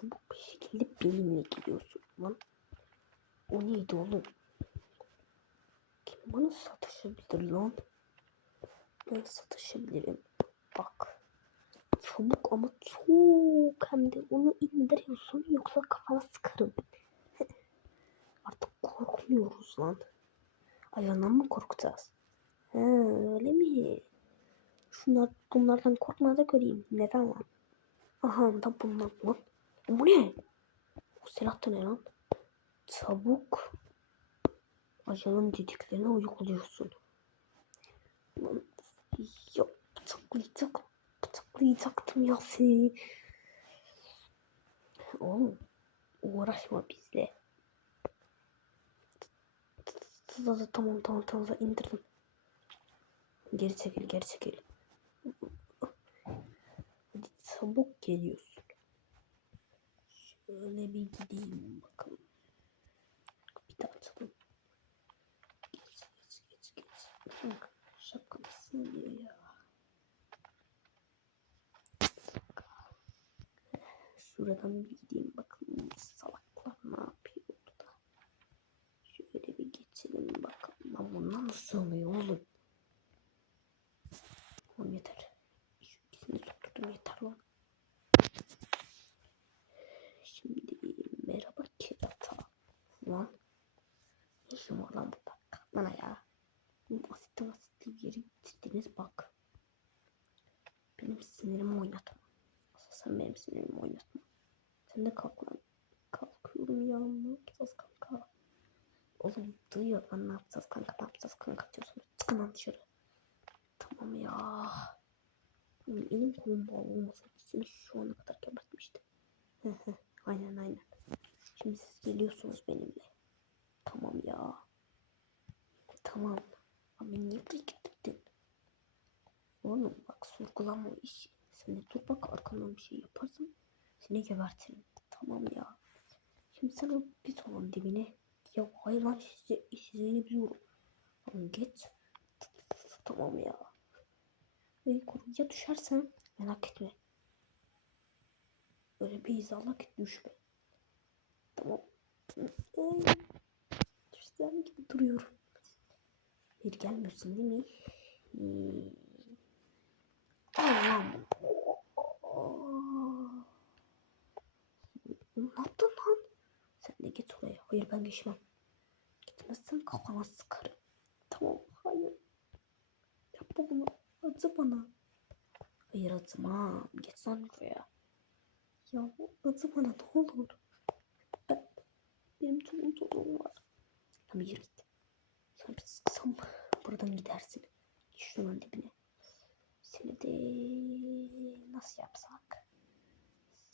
Sabuk bir şekilde benimle geliyorsun lan. O neydi oğlum? Kim bana satışabilir lan? Ben satışabilirim. Bak. Çabuk ama çok hem de onu indiriyorsun yoksa kafana sıkarım. Artık korkmuyoruz lan. Ayağından mı korkacağız? He öyle mi? Şunlar, bunlardan korkma da göreyim. Neden lan? Aha da bunlar lan. Bu ne? Bu silah da ne lan? Çabuk. Ajanın dediklerine uyguluyorsun. Ya bıçaklayacak, bıçaklayacaktım ya seni. Oğlum uğraşma bizle. Tamam tamam tamam indirdim. Geri çekil geri çekil. Çabuk geliyorsun. Şöyle bir gideyim bakalım. Bir daha açalım. Geç geç geç geç. Bak şaka mısın diyor ya. Şuradan bir gideyim bakalım salaklar ne yapıyor da. Şöyle bir geçelim bakalım. Lan oluyor oğlum? Oğlum yeter. Şu ikisini sokturdum yeter lan. Şimdi merhaba kirata. Lan. Ne işin var lan burada? Kalk bana ya. Benim asitli asitli bir yeri bitirdiniz bak. Benim sinirimi oynatma. Asıl sen benim sinirimi oynatma. Sen de kalk lan. Kalkıyorum ya. Ne yapacağız kanka? Oğlum duyuyor lan ne yapacağız kanka ne yapacağız kanka diyorsunuz. Çıkın lan dışarı. Tamam ya. Oğlum elim kolum bağlı olmasaydı seni şu ana kadar gebertmiştim. Aynen aynen. Şimdi siz geliyorsunuz benimle. Tamam ya. Tamam. Ama niye buraya getirdin? Oğlum bak sorgulama o işi. Sen dur bak arkamdan bir şey yaparsan seni gebertirim. Tamam ya. Şimdi sen o git olan dibine. Ya hayır lan size, size biliyorum. Tamam geç. Tamam ya. Ve koruya düşersen merak etme. Öyle bir hizala git düşme. Tamam. Düşsem gibi duruyorum. Bir gelmiyorsun değil mi? Hmm. Allah'ım. Ne yaptın lan? Sen de git oraya. Hayır ben geçmem. Gitmezsen kafana sıkarım. Tamam hayır. Yapma bunu. Acı bana. Hayır acımam. Geç lan buraya. Ya acı bana ne olur. Ben, benim tuzum tuzum var. Tamam yürü git. Sana bir sıksam buradan gidersin. Şunun dibine. Seni de nasıl yapsak?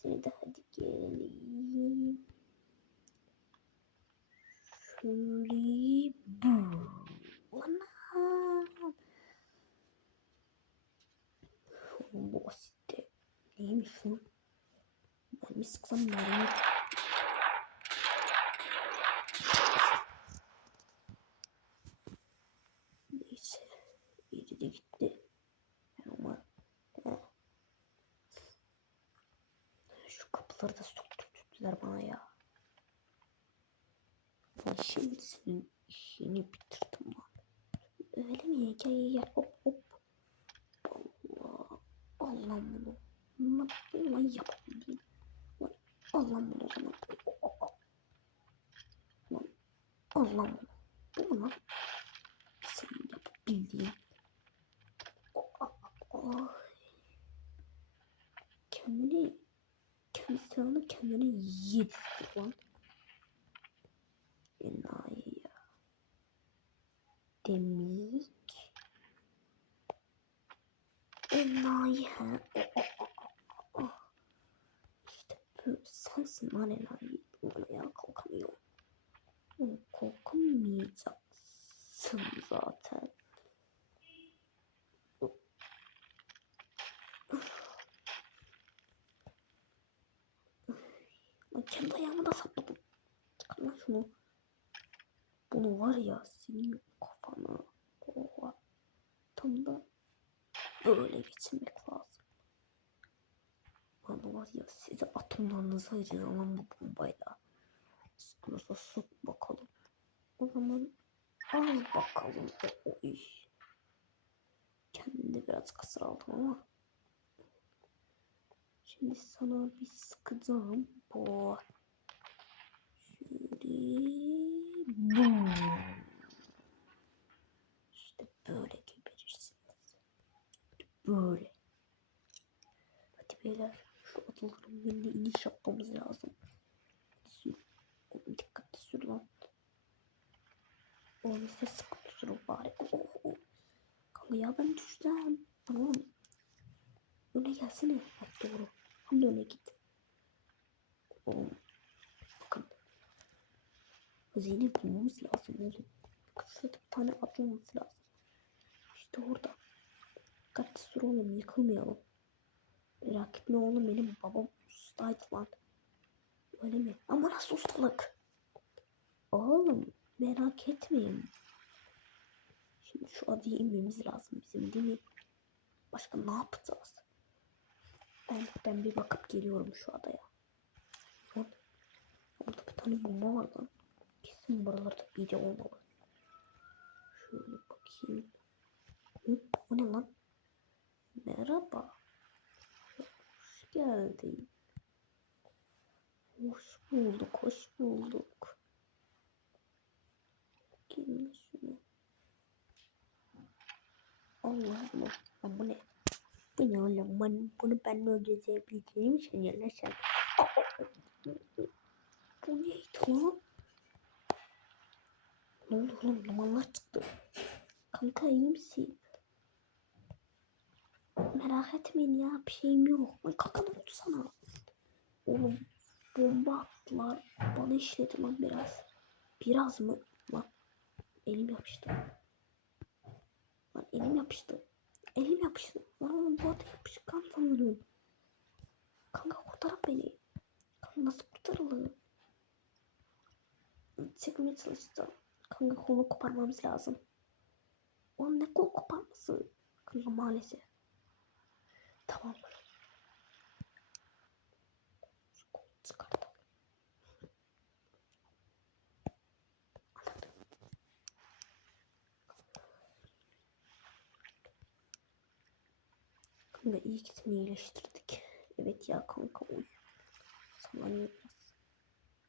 Seni de hadi gelelim. Şöyle bu. Anam. Oğlum bu asitte neymiş lan? Ben bir sıksam mermi. Neyse. İyi de gitti. Da söktürdüler bana ya. Ben şimdi senin işini bitirdim lan. Öyle mi? Gel gel gel hop hop. Allah. Allah bunu. Lan lan yapabildiğin. Lan Allah bunu o zaman. Lan Allah bunu. Bu mu lan? Senin yapabildiğin. Kendi silahını kendine yedirtti lan. Enayi ya. Demik. Enayi ha. Oh, oh, oh, oh. İşte bu sensin lan enayi. Ulan ayağa kalkamıyor. Onu kalkamayacaksın zaten. Kendi ayağıma da sapladım. Çıkar lan şunu. Bunu var ya senin kafana. Oha. Tam da böyle geçirmek lazım. Lan var ya size atomlarınızı ayıracağım lan bu bombayla. Sıkılırsa sık bakalım. O zaman al bakalım. Oy. Kendimde biraz kasır aldım ama. Şimdi sana bir sıkacağım. Bu. Bu. İşte böyle geberirsiniz. Böyle. Hadi beyler şu adaların yanına iniş yapmamız lazım. Sür. Oğlum dikkatli sür lan. Oğlum size sıkı sürün bari. Oh, oh. Kanka ya ben düşeceğim. Tamam. Öne gelsene. Bak doğru. Hem de öne git. Oğlum. Hazine bulmamız lazım oğlum. Şurada bir tane atlamamız lazım. İşte orada. Dikkatli sür oğlum yıkılmayalım. Merak etme oğlum benim babam ustaydı lan. Öyle mi? Ama nasıl ustalık? Oğlum merak etmeyin. Şimdi şu adaya inmemiz lazım bizim değil mi? Başka ne yapacağız? Ben, ben bir bakıp geliyorum şu adaya. Orada bir tane bomba var lan. Kesin buralarda biri olmalı. Şöyle bakayım. Hı, o ne lan? Merhaba. Hoş geldin. Hoş bulduk, hoş bulduk. Gelin şunu. Allah Allah. Lan bu ne? Bu ne oğlum? Ben, bunu ben öldürebileceğimi sanıyorlar sen. Bu neydi lan? Ne oldu oğlum? Dumanlar çıktı. Kanka iyi misin? Merak etmeyin ya bir şeyim yok. Lan kanka ne oldu sana? Oğlum bomba attılar. Bana işledi lan biraz. Biraz mı? Lan elim yapıştı. Lan elim yapıştı. Elim yapıştı. Lan oğlum bu adı yapışkan sanıyorum. Kanka kurtar beni. Kanka nasıl kurtarılır? Çekmeye çalışacağım. Kanka kolu koparmamız lazım. Oğlum ne kol koparması? Kanka maalesef. Tamam. Şu kolu çıkartalım. Kanka iyi ki seni iyileştirdik. Evet ya kanka uy. Sallanıyor.